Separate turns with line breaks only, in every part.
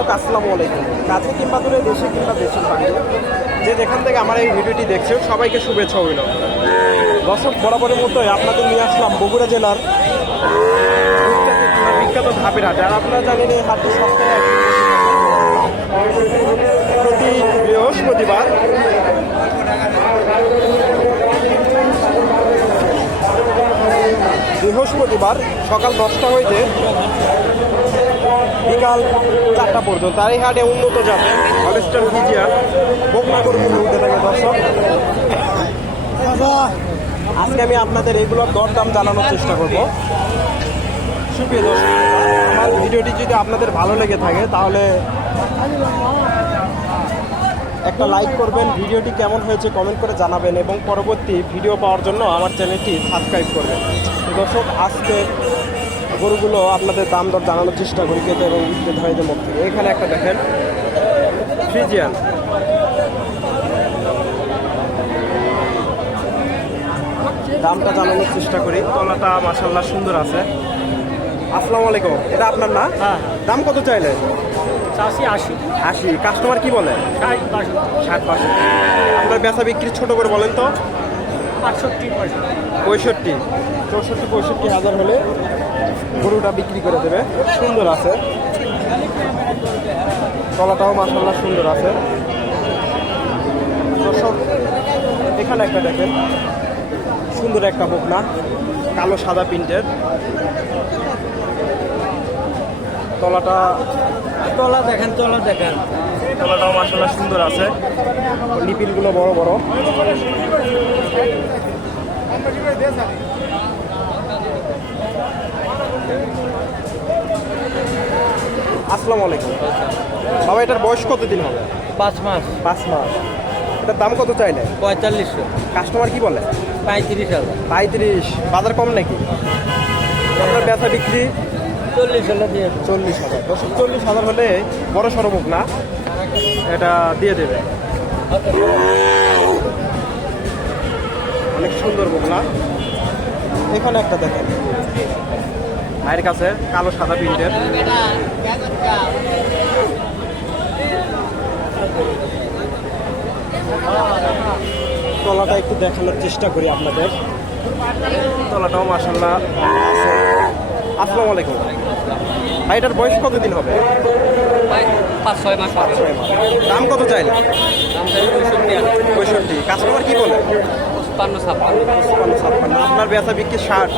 দর্শক, আসসালামু আলাইকুম কাছে কিংবা দূরে, দেশে কিংবা দেশের বাইরে যে যেখান থেকে আমার এই ভিডিওটি দেখছে সবাইকে শুভেচ্ছা অভিনন্দন দর্শক, বরাবরের মতোই আপনাদের নিয়ে আসলাম বগুড়া জেলার বিখ্যাত ধাপের হাটে আর আপনারা জানেন, এই হাটটি। প্রতি বৃহস্পতিবার বৃহস্পতিবার সকাল দশটা হইতে বিকাল চারটা পর্যন্ত। আর এই হাটে উন্নত জাতের হলিস্টার ফিজিয়ার বকনা উঠে থাকে, দর্শক। আজকে আমি আপনাদের এগুলোর দরদাম জানানোর চেষ্টা করব। সুপ্রিয় দর্শক, আমার ভিডিওটি যদি আপনাদের ভালো লেগে থাকে, তাহলে একটা লাইক করবেন। ভিডিওটি কেমন হয়েছে কমেন্ট করে জানাবেন এবং পরবর্তী ভিডিও পাওয়ার জন্য আমার চ্যানেলটি সাবস্ক্রাইব করবেন। দর্শক, আজকে গরুগুলো আপনাদের দাম দর জানানোর চেষ্টা করি কেটে এবং বিক্রেতা ভাইদের মুখ এখানে একটা দেখেন ফ্রিজিয়ান। দামটা জানানোর চেষ্টা করি। তলাটা মাসাল্লাহ সুন্দর আছে। আসসালামু আলাইকুম। এটা আপনার না?
হ্যাঁ
দাম কত চাইলে
চাষি আশি।
আশি। কাস্টমার কি বলে?
ষাট বাষট্টি।
ষাট পাঁচশো আপনার বেচা বিক্রি ছোট করে বলেন তো।
পঁয়ষট্টি।
চৌষট্টি, পঁয়ষট্টি হাজার হলে গরুটা বিক্রি করে দেবে। সুন্দর আছে। তলাটাও মাসাল্লাহ সুন্দর আছে। এখানে একটা দেখেন। সুন্দর একটা বকনা, কালো সাদা প্রিন্টের। তলাটা
তলা দেখেন তলা দেখেন।
তলাটাও মাসাল্লাহ সুন্দর আছে। লিপিলগুলো বড় বড়। আসসালামু আলাইকুম। বাবা এটার বয়স কতদিন হবে?
পাঁচ মাস।
পাঁচ মাস। এটার দাম কত চাইলে?
পঁয়তাল্লিশশো।
কাস্টমার কি বলে?
পঁয়ত্রিশ হাজার।
পঁয়ত্রিশ। বাজার কম নাকি? আপনার ব্যথা বিক্রি
চল্লিশ হলে দিয়ে
চল্লিশ হাজার। দশ চল্লিশ হাজার হলে বড় মুখ না, এটা দিয়ে দেবে। অনেক সুন্দর মুখ না? এখানে একটা দেখেন। ভাইয়ের কাছে কালো সাদা প্রিন্টের। তলাটা একটু দেখানোর চেষ্টা করি আপনাদের। তলাটাও মাসাল্লাহ আসসালামু আলাইকুম। ভাই এটার বয়স কতদিন হবে?
পাঁচ ছয় মাস পাঁচ ছয় মাস।
দাম কত চাইলে
পঁয়ষট্টি।
কাস্টমার কি বলে?
পঞ্চান্ন ছাপ্পান্ন।
পঞ্চান্ন ছাপ্পান্ন। আপনার বেচা বিক্রি ষাট।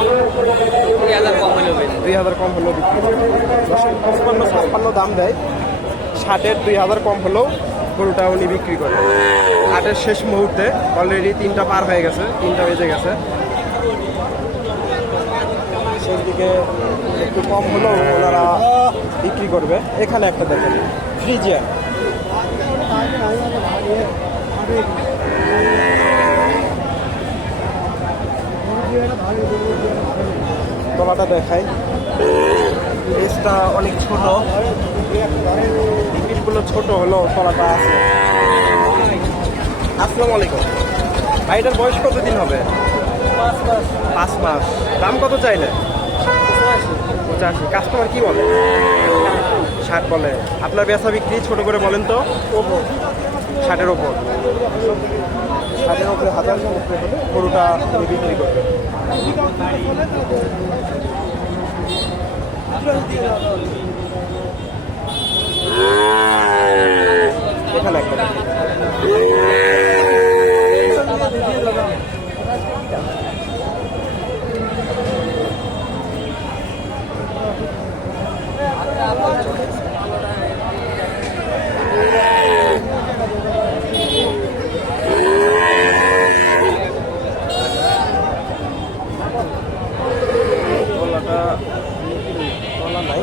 দুই হাজার কম
দুই হাজার কম হলেও বিক্রি পঞ্চান্ন ছাপ্পান্ন দাম দেয়। ষাটের দুই হাজার কম হলেও গরুটা উনি বিক্রি করে। হাটের শেষ মুহূর্তে অলরেডি তিনটা পার হয়ে গেছে তিনটা বেজে গেছে। শেষ দিকে একটু কম হলেও ওনারা বিক্রি করবে। এখানে একটা দেখেন ফ্রিজিয়ান। তলাটা দেখাই। লেজটা অনেক ছোট। পিসগুলো ছোট হলো তলাটা আছে। আসসালামু আলাইকুম। ভাই এটার বয়স কতদিন হবে?
পাঁচ মাস।
পাঁচ মাস। দাম কত চাইলে পঁচাশি কাস্টমার কি বলে? ষাট বলে। আপনার বেচা বিক্রি ছোট করে বলেন তো? ষাটের ওপর। ষাটের ওপরে হাজার উপরে হলে বিক্রি করবে একটা দেখেন। তলাটা তলা নাই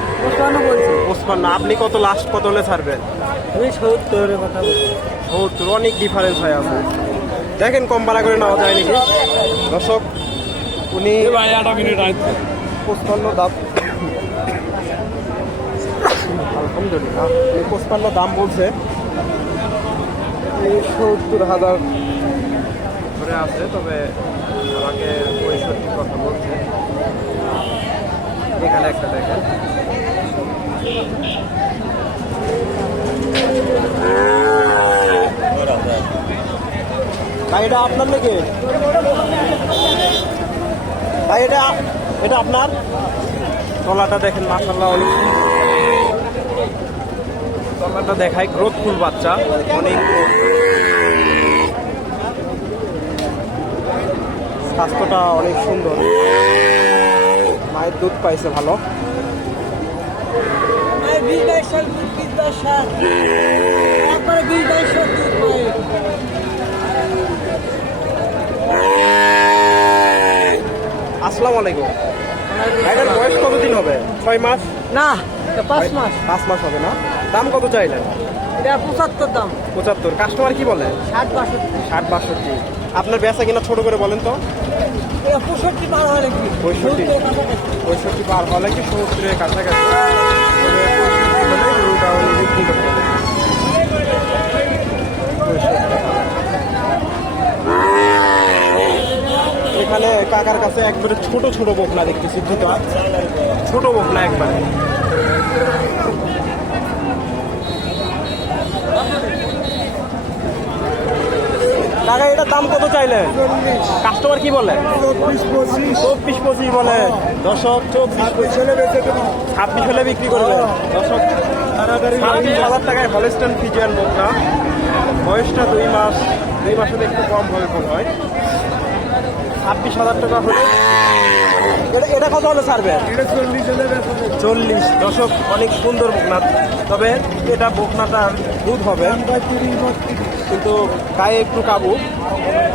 পঁচপান্ন
আপনি কত লাস্ট কত হলে ছাড়বেন?
আমি সত্তরের কথা বলছি।
সত্তর অনেক ডিফারেন্স হয়ে আছে। দেখেন কম ভাড়া করে নেওয়া যায় নাকি? দর্শক উনি পঁচপান্ন দাম আলহামদুলিল্লাহ উনি পঁচপান্ন দাম বলছে। সত্তর হাজার ধরে আছে তবে আমাকে পঁয়ষট্টি কথা বলছে। এখানে একটা দেখেন। ভাই এটা আপনার নাকি? ভাই এটা এটা আপনার? তলাটা দেখেন মাসাল্লাহ অনেক। তলাটা দেখায় গ্রোথফুল বাচ্চা অনেক স্বাস্থ্যটা অনেক সুন্দর। মায়ের দুধ পাইছে ভালো। আসসালামু আলাইকুম। এটার বয়স কতদিন হবে? ছয় মাস?
না পাঁচ মাস।
পাঁচ মাস হবে না। দাম কত চাইলেন?
এটা পঁচাত্তর দাম।
পঁচাত্তর। কাস্টমার কি বলে?
ষাট বাষট্টি।
ষাট বাষট্টি। আপনার বেচা কিনা ছোট করে বলেন তো
পঁয়ষট্টি পার হয় নাকি
পঁয়ষট্টি। পঁয়ষট্টি পার হলে কি সত্তরের কাছাকাছি বিক্রি করতে। পঁয়ষট্টি। এখানে কাকার কাছে একবারে ছোট ছোট বকনা দেখতেছি ছোট বকনা একবারে কাকা এটার দাম কত চাইলে? কাস্টমার কি বলে? চব্বিশ পঁচিশ বলে। দশক চব্বিশ ছাব্বিশ হলে বিক্রি করবে। দশক ছাব্বিশ হাজার টাকায় হলস্টেন ফিজিয়ান বোকটা বয়সটা দুই মাস দুই মাসে একটু কম হবে কম হয়। ছাব্বিশ হাজার টাকা হলে এটা এটা কত হলে ছাড়বে? চল্লিশ দশক অনেক সুন্দর বকনা তবে এটা বকনাটার দুধ হবে। কিন্তু গায়ে একটু কাবু।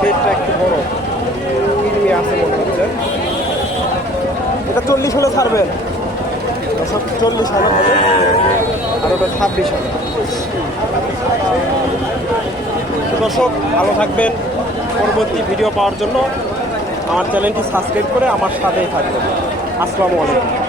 পেটটা একটু বড়। ইরিয়ে আছে মনে হচ্ছে এটা চল্লিশ হলে ছাড়বেন। চল্লিশ হলে হবে। আর ওটা ছাব্বিশ হবে দর্শক, ভালো থাকবেন। পরবর্তী ভিডিও পাওয়ার জন্য আমার চ্যানেলটি সাবস্ক্রাইব করে আমার সাথেই থাকবেন। আসসালামু আলাইকুম।